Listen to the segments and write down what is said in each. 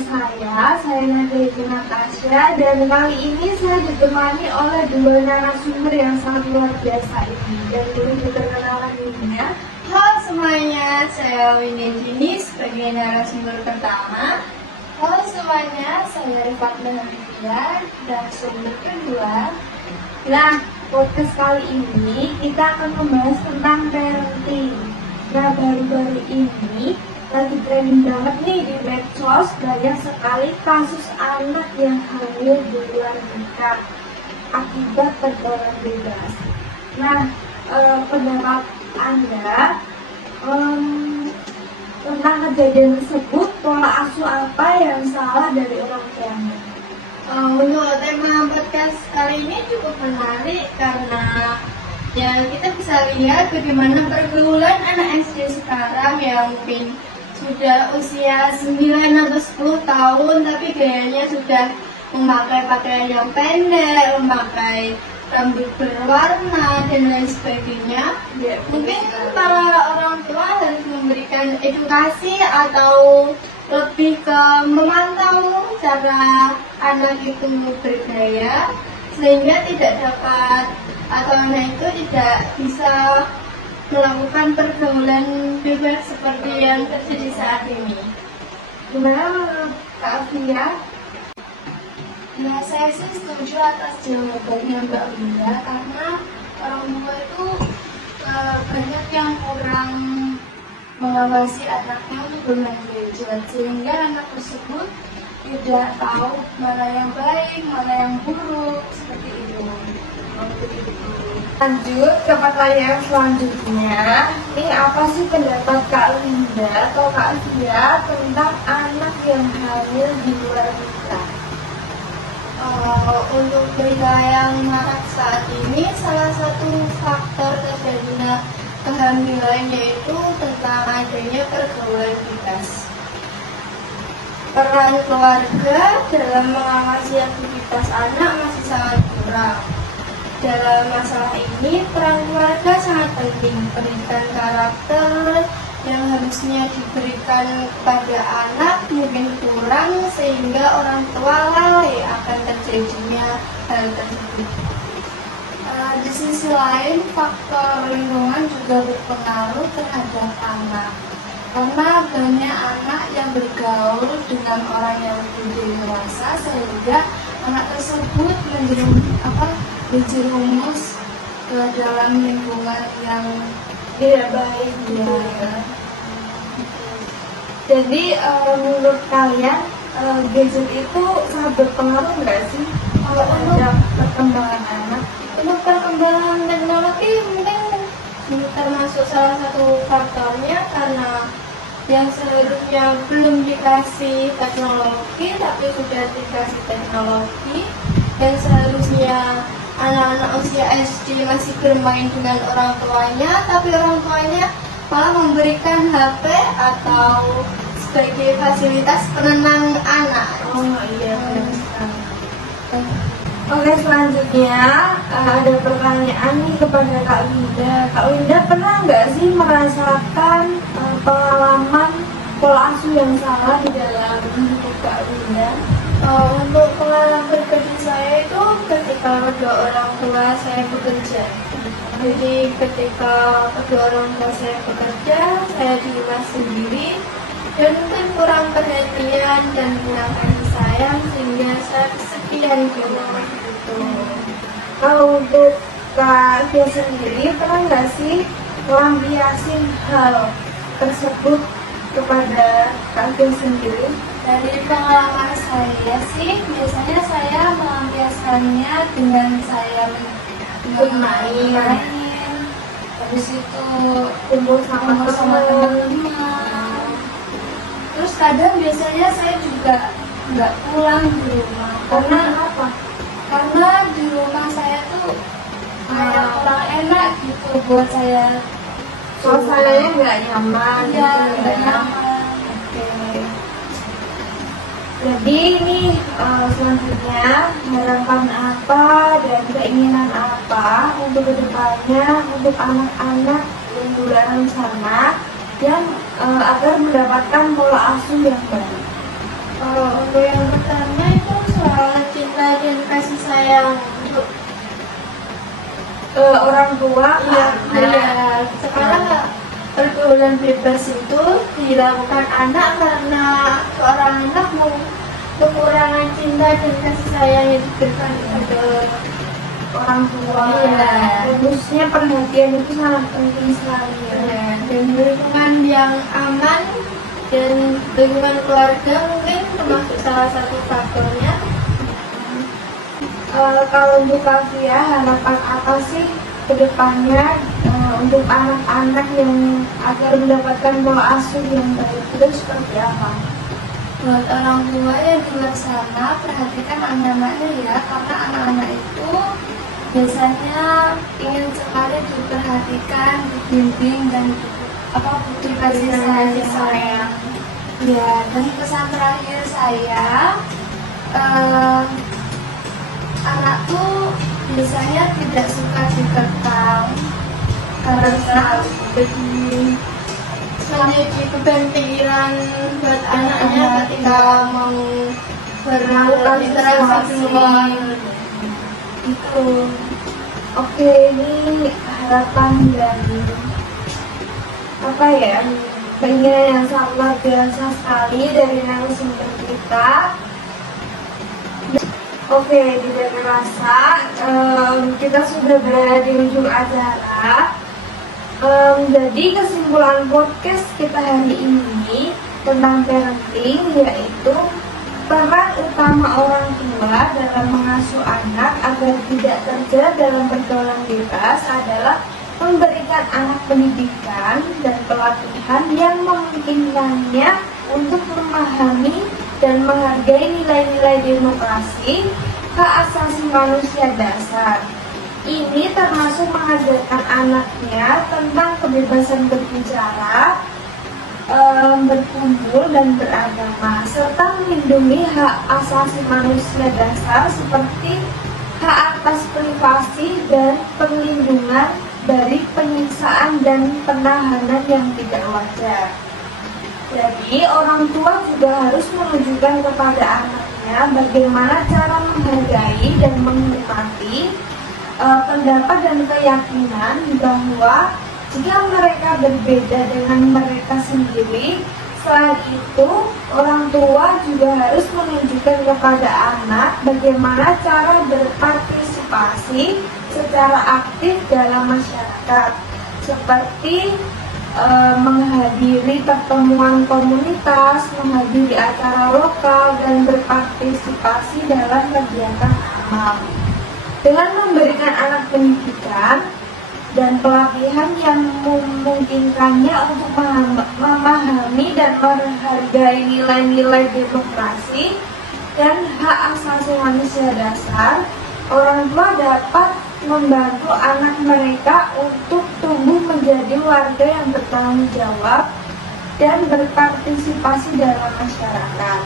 podcast saya Nadia Natasha, dan kali ini saya ditemani oleh dua narasumber yang sangat luar biasa ini. Dan boleh diperkenalkan dirinya. Halo semuanya, saya Winnie Dini sebagai narasumber pertama. Halo semuanya, saya Rifat Nahria, narasumber kedua. Nah, podcast kali ini kita akan membahas tentang parenting. Nah, baru-baru ini lagi trending banget nih di medsos, banyak sekali kasus anak yang hamil di luar nikah akibat pergaulan bebas. Nah, pendapat Anda tentang kejadian tersebut, pola asuh apa yang salah dari orang tuanya? Untuk tema podcast kali ini cukup menarik karena ya kita bisa lihat bagaimana pergaulan anak SD sekarang yang mungkin sudah usia 9 atau 10 tahun tapi gayanya sudah memakai pakaian yang pendek, memakai rambut berwarna dan lain sebagainya. Ya, mungkin para orang tua harus memberikan edukasi atau lebih ke memantau cara anak itu bergaya sehingga tidak dapat atau anak itu tidak bisa melakukan pergaulan bebas seperti yang terjadi saat ini. Gimana menurut Kak Afia? Nah, saya sih setuju atas jawabannya Mbak Bunda karena orang tua itu banyak yang kurang mengawasi anaknya untuk bermain gadget sehingga anak tersebut tidak tahu mana yang baik, mana yang buruk, seperti itu. Lanjut ke pertanyaan selanjutnya. Ini apa sih pendapat Kak Linda atau Kak Afia tentang anak yang hamil di luar nikah? Untuk berita yang marak saat ini, salah satu faktor terjadinya kehamilan yaitu tentang adanya pergaulan bebas. Peran keluarga dalam mengawasi aktivitas anak masih sangat kurang. Dalam masalah ini, peran keluarga sangat penting. Pendidikan karakter yang harusnya diberikan kepada anak mungkin kurang sehingga orang tua lalai akan terjadinya hal tersebut. Di sisi lain, faktor lingkungan juga berpengaruh terhadap anak. Karena banyak anak yang bergaul dengan orang yang lebih dewasa sehingga anak tersebut menjerumus ke dalam lingkungan yang Tidak baik gitu ya. Jadi menurut kalian gadget itu sangat berpengaruh nggak sih terhadap perkembangan anak? Untuk perkembangan teknologi mungkin termasuk salah satu faktornya karena yang seharusnya belum dikasih teknologi tapi sudah dikasih teknologi, yang seharusnya anak-anak usia SD masih bermain dengan orang tuanya tapi orang tuanya malah memberikan HP atau sebagai fasilitas penenang anak. Oh iya. Oke, selanjutnya ada pertanyaan nih kepada Kak Winda. Kak Winda pernah nggak sih merasakan pengalaman pola asuh yang salah di dalam hidup Kak Winda? Untuk pengalaman pribadi saya itu ketika kedua orang tua saya bekerja. Jadi ketika kedua orang tua saya bekerja, saya di rumah sendiri dan mungkin kurang perhatian dan kurang kasih sayang sehingga saya kesepian di rumah itu. Kalau untuk Kak Fia sendiri, pernah nggak sih melampiaskan hal tersebut kepada Kak Fia sendiri? Dari pengalaman saya sih, biasanya saya melampiaskannya dengan saya bermain, habis itu Kumpul sama sama teman. teman-teman. Terus kadang biasanya saya juga nggak pulang di rumah Karena apa? karena di rumah saya tuh kayak kurang enak gitu buat saya. Suasananya nggak nyaman. Iya, gitu nggak ya. nyaman. Jadi ini selanjutnya harapan apa dan keinginan apa untuk kedepannya untuk anak-anak yang di luar sana yang agar mendapatkan pola asuh yang baik. Untuk yang pertama itu soal cinta dan kasih sayang untuk Orang tua ke iya, anak. iya. Sekarang pergaulan bebas itu dilakukan anak karena seorang anak mau kekurangan cinta dan kasih sayang yang diberikan kepada Orang tua. Iya. Khususnya perhatian itu sangat penting sekali ya. dan lingkungan yang aman dan lingkungan keluarga mungkin termasuk salah satu faktornya. Kalau untuk Kavia, harapan apa sih ke depannya untuk anak-anak yang agar mendapatkan pola asuh yang baik itu seperti apa? Buat orang tua yang di luar sana, perhatikan anak-anaknya ya, karena anak-anak itu biasanya ingin sekali diperhatikan, dibimbing dan butuh kasih sayang. Ya, dan pesan terakhir saya, anak tuh biasanya tidak suka dikekang karena menjadi beban pikiran buat anaknya ketika mau berinteraksi Itu. Oke, ini harapan dari apa ya? Keinginan yang sangat luar biasa sekali dari narasumber kita. Oke, tidak terasa kita sudah berada di ujung acara. Jadi kesimpulan podcast kita hari ini tentang parenting yaitu peran utama orang tua dalam mengasuh anak agar tidak terjerat dalam pergaulan bebas adalah memberikan anak pendidikan dan pelatihan yang memungkinkannya untuk memahami dan menghargai nilai-nilai demokrasi, hak asasi manusia dasar. Ini termasuk mengajarkan anaknya tentang kebebasan berbicara, berkumpul dan beragama, serta melindungi hak asasi manusia dasar seperti hak atas privasi dan perlindungan dari penyiksaan dan penahanan yang tidak wajar. Jadi orang tua juga harus menunjukkan kepada anaknya bagaimana cara menghargai dan menghormati pendapat dan keyakinan bahwa jika mereka berbeda dengan mereka sendiri. Selain itu, orang tua juga harus menunjukkan kepada anak bagaimana cara berpartisipasi secara aktif dalam masyarakat, seperti menghadiri pertemuan komunitas, menghadiri acara lokal, dan berpartisipasi dalam kegiatan amal. Dengan memberikan anak pendidikan dan pelatihan yang memungkinkannya untuk memahami dan menghargai nilai-nilai demokrasi dan hak asasi manusia dasar, orang tua dapat membantu anak mereka untuk tumbuh menjadi warga yang bertanggung jawab dan berpartisipasi dalam masyarakat.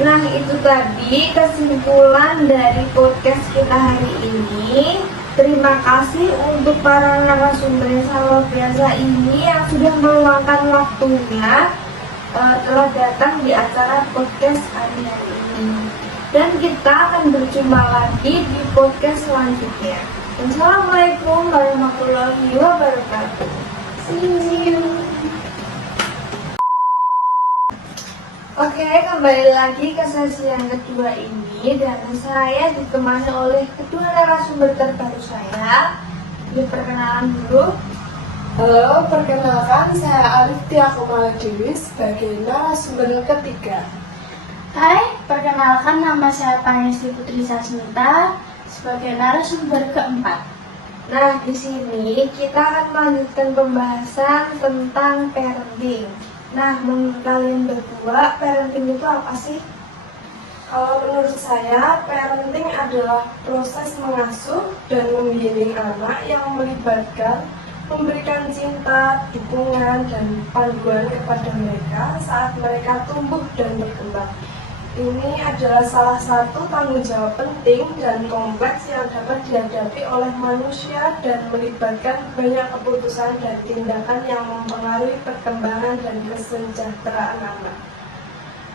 Nah, itu tadi kesimpulan dari podcast kita hari ini. Terima kasih untuk para narasumber yang sangat luar biasa ini yang sudah meluangkan waktunya telah datang di acara podcast hari ini. Dan kita akan berjumpa lagi di podcast selanjutnya. Assalamualaikum warahmatullahi wabarakatuh. See you. Oke, kembali lagi ke sesi yang kedua ini dan saya ditemani oleh kedua narasumber terbaru saya. Diperkenalan dulu. Halo, perkenalkan saya Alif Tia Kumala Dewi sebagai narasumber ketiga. Hai, perkenalkan nama saya Panesti Putri Sasmita sebagai narasumber keempat. Nah, di sini kita akan melanjutkan pembahasan tentang parenting. Nah, menurut kalian berdua, parenting itu apa sih? Kalau menurut saya, parenting adalah proses mengasuh dan membimbing anak yang melibatkan memberikan cinta, dukungan, dan panduan kepada mereka saat mereka tumbuh dan berkembang. Ini adalah salah satu tanggung jawab penting dan kompleks yang dapat dihadapi oleh manusia dan melibatkan banyak keputusan dan tindakan yang mempengaruhi perkembangan dan kesejahteraan anak.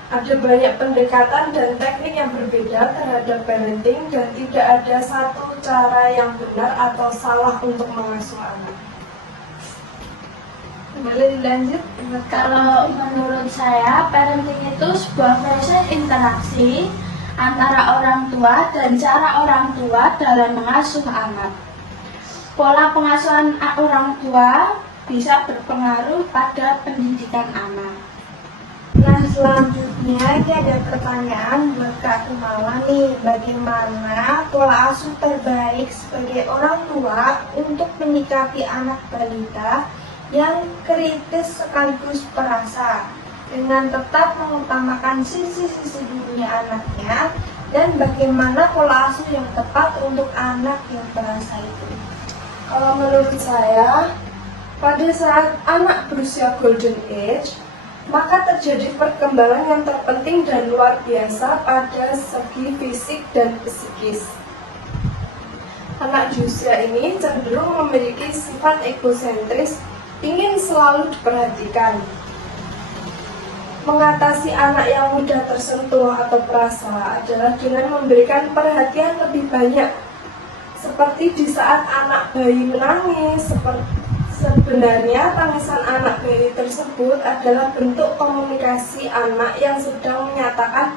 Ada banyak pendekatan dan teknik yang berbeda terhadap parenting dan tidak ada satu cara yang benar atau salah untuk mengasuh anak. Boleh dilanjut? Kalau menurut saya, parenting itu sebuah proses interaksi antara orang tua dan cara orang tua dalam mengasuh anak. Pola pengasuhan orang tua bisa berpengaruh pada pendidikan anak. Nah, selanjutnya ini ada pertanyaan buat Kak Kumala nih. Bagaimana pola asuh terbaik sebagai orang tua untuk menyikapi anak balita yang kritis sekaligus perasa dengan tetap mengutamakan sisi-sisi dunia anaknya, dan bagaimana pola asuh yang tepat untuk anak yang perasa itu? Kalau menurut saya, pada saat anak berusia golden age, maka terjadi perkembangan yang terpenting dan luar biasa pada segi fisik dan psikis. Anak di usia ini cenderung memiliki sifat egosentris, ingin selalu diperhatikan. Mengatasi anak yang mudah tersentuh atau perasa adalah dengan memberikan perhatian lebih banyak. Seperti di saat anak bayi menangis, sebenarnya tangisan anak bayi tersebut adalah bentuk komunikasi anak yang sedang menyatakan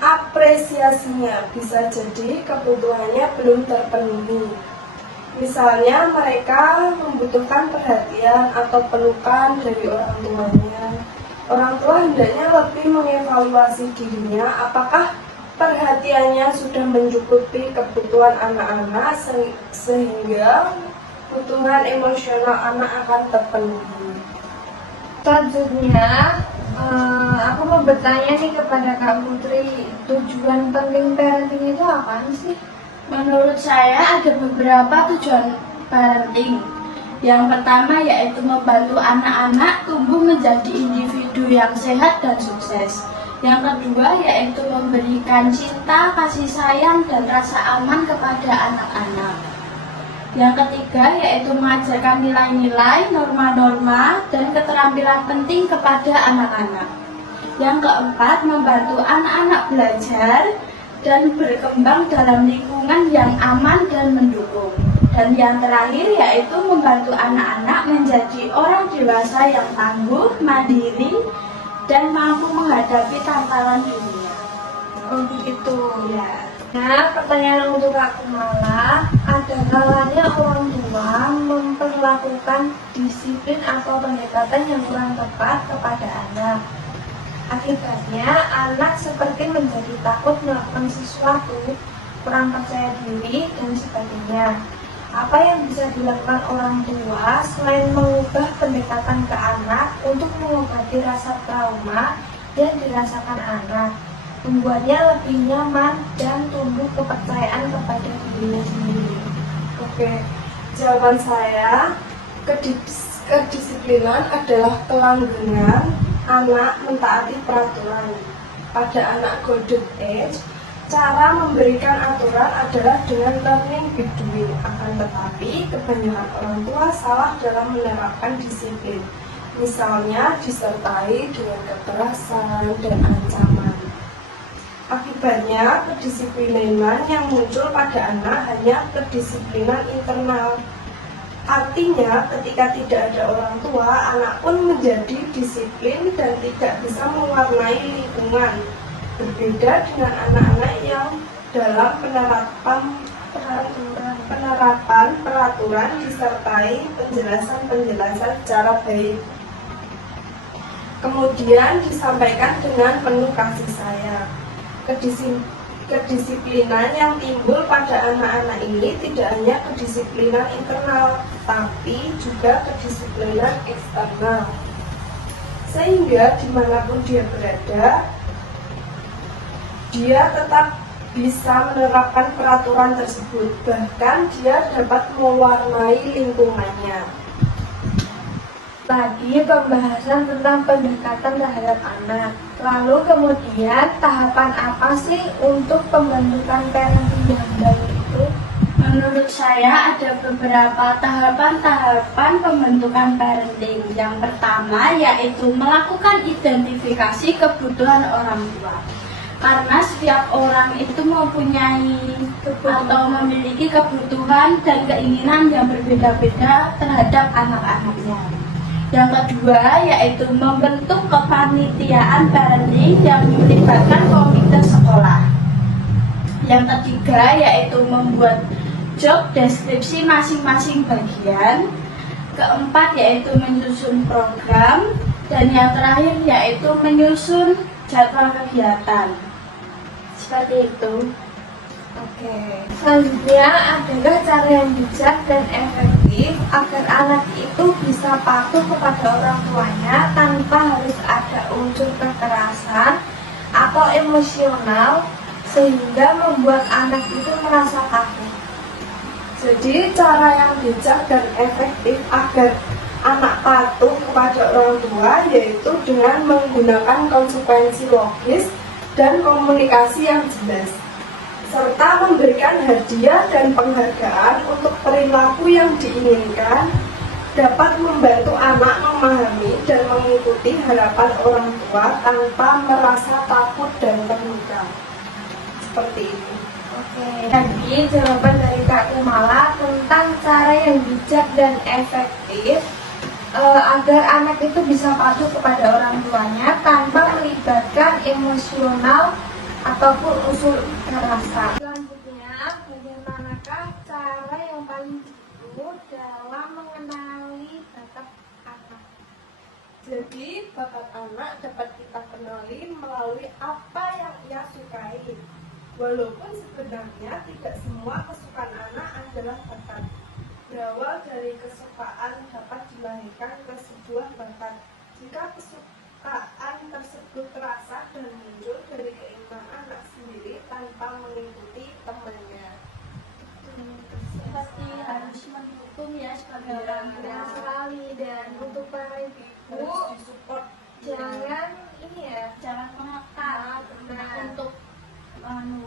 apresiasinya. Bisa jadi kebutuhannya belum terpenuhi. Misalnya mereka membutuhkan perhatian atau pelukan dari orang tuanya. Orang tua hendaknya lebih mengevaluasi dirinya apakah perhatiannya sudah mencukupi kebutuhan anak-anak sehingga kebutuhan emosional anak akan terpenuhi. Selanjutnya, aku mau bertanya nih kepada Kak Putri, tujuan penting parenting itu apa sih? Menurut saya ada beberapa tujuan parenting. Yang pertama yaitu membantu anak-anak tumbuh menjadi individu yang sehat dan sukses. Yang kedua yaitu memberikan cinta, kasih sayang, dan rasa aman kepada anak-anak. Yang ketiga yaitu mengajarkan nilai-nilai, norma-norma, dan keterampilan penting kepada anak-anak. Yang keempat, membantu anak-anak belajar dan berkembang dalam lingkungan yang aman dan mendukung. Dan yang terakhir yaitu membantu anak-anak menjadi orang dewasa yang tangguh, mandiri, dan mampu menghadapi tantangan dunia. Oh begitu ya. Nah, pertanyaan untuk Kak Kumala, ada kalanya orang tua memperlakukan disiplin atau pendekatan yang kurang tepat kepada anak. Akibatnya, anak seperti menjadi takut melakukan sesuatu, kurang percaya diri, dan sebagainya. Apa yang bisa dilakukan orang tua selain mengubah pendekatan ke anak untuk mengobati rasa trauma yang dirasakan anak, membuatnya lebih nyaman dan tumbuh kepercayaan kepada dirinya sendiri? Oke, jawaban saya, kedisiplinan adalah kelanggengan anak mentaati peraturan. Pada anak golden age, cara memberikan aturan adalah dengan learning by doing. Akan tetapi, kebanyakan orang tua salah dalam menerapkan disiplin. Misalnya, disertai dengan kekerasan dan ancaman. Akibatnya, kedisiplinan yang muncul pada anak hanya kedisiplinan internal. Artinya, ketika tidak ada orang tua, anak pun menjadi disiplin dan tidak bisa mewarnai lingkungan. Berbeda dengan anak-anak yang dalam penerapan peraturan disertai penjelasan-penjelasan secara baik. Kemudian disampaikan dengan penuh kasih sayang. Kedisiplinan yang timbul pada anak-anak ini tidak hanya kedisiplinan internal, tapi juga kedisiplinan eksternal. Sehingga dimanapun dia berada, dia tetap bisa menerapkan peraturan tersebut, bahkan dia dapat mewarnai lingkungannya. Tadi pembahasan tentang pendekatan terhadap anak. Lalu kemudian tahapan apa sih untuk pembentukan parenting yang baik itu? Menurut saya ada beberapa tahapan-tahapan pembentukan parenting. Yang pertama yaitu melakukan identifikasi kebutuhan orang tua. Karena setiap orang itu mempunyai atau memiliki kebutuhan dan keinginan yang berbeda-beda terhadap anak-anaknya. Yang kedua yaitu membentuk kepanitiaan parenting yang melibatkan komite sekolah. Yang ketiga yaitu membuat job deskripsi masing-masing bagian. Keempat yaitu menyusun program. Dan yang terakhir yaitu menyusun jadwal kegiatan. Seperti itu. Oke. Selanjutnya adalah cara yang bijak dan efektif agar anak itu bisa patuh kepada orang tuanya tanpa harus ada unsur kekerasan atau emosional sehingga membuat anak itu merasa takut. Jadi cara yang bijak dan efektif agar anak patuh kepada orang tua yaitu dengan menggunakan konsekuensi logis dan komunikasi yang jelas, serta memberikan hadiah dan penghargaan untuk perilaku yang diinginkan, dapat membantu anak memahami dan mengikuti harapan orang tua tanpa merasa takut dan terluka. Seperti ini. Oke, jadi jawaban dari Kak Kumala tentang cara yang bijak dan efektif agar anak itu bisa patuh kepada orang tuanya tanpa melibatkan emosional ataupun unsur kekerasan. Selanjutnya, bagaimanakah cara yang paling jitu dalam mengenali bakat anak? Jadi bakat anak dapat kita kenali melalui apa yang ia sukai. Walaupun sebenarnya tidak semua kesukaan anak adalah bakat. Berawal dari kesukaan dapat dilahirkan ke sebuah bakat. Jika kesukaan tersebut terasa dan muncul dari keinginan anak sendiri tanpa mengikuti temannya. Seperti harus mendukung ya sebagai orang tua. Benar sekali, dan untuk para ibu Harus disupport. jangan ini ya, Jangan mengekang untuk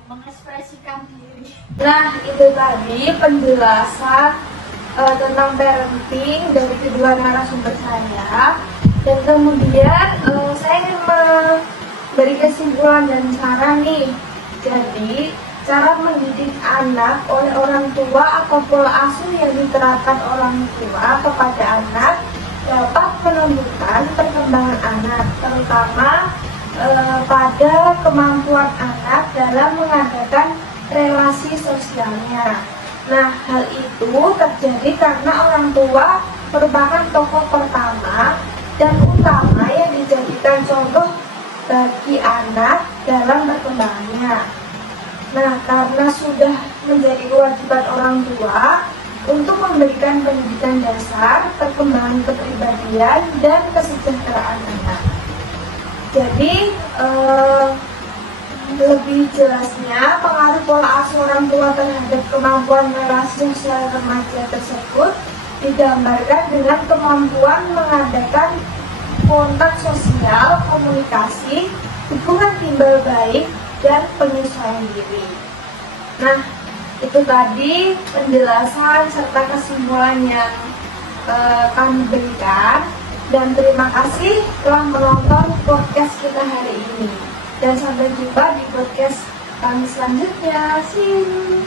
mengekspresikan diri. Nah, itu tadi penjelasan tentang parenting dari kedua narasumber saya. Dan kemudian saya ingin memberi kesimpulan dan saran nih. Jadi, cara mendidik anak oleh orang tua atau pola asuh yang diterapkan orang tua kepada anak dapat menentukan perkembangan anak, terutama pada kemampuan anak dalam mengadakan relasi sosialnya. Nah, hal itu terjadi karena orang tua merupakan tokoh pertama dan utama yang dijadikan contoh bagi anak dalam perkembangannya. Nah, karena sudah menjadi kewajiban orang tua untuk memberikan pendidikan dasar, perkembangan kepribadian, dan kesejahteraan anak. Jadi, lebih jelasnya pengaruh pola asuh orang tua terhadap kemampuan relasi sosial remaja tersebut digambarkan dengan kemampuan mengadakan kontak sosial, komunikasi, hubungan timbal baik, dan penyesuaian diri. Nah, itu tadi penjelasan serta kesimpulan yang kami berikan. Dan terima kasih telah menonton podcast kita hari ini. Dan sampai jumpa di podcast kami selanjutnya. See you.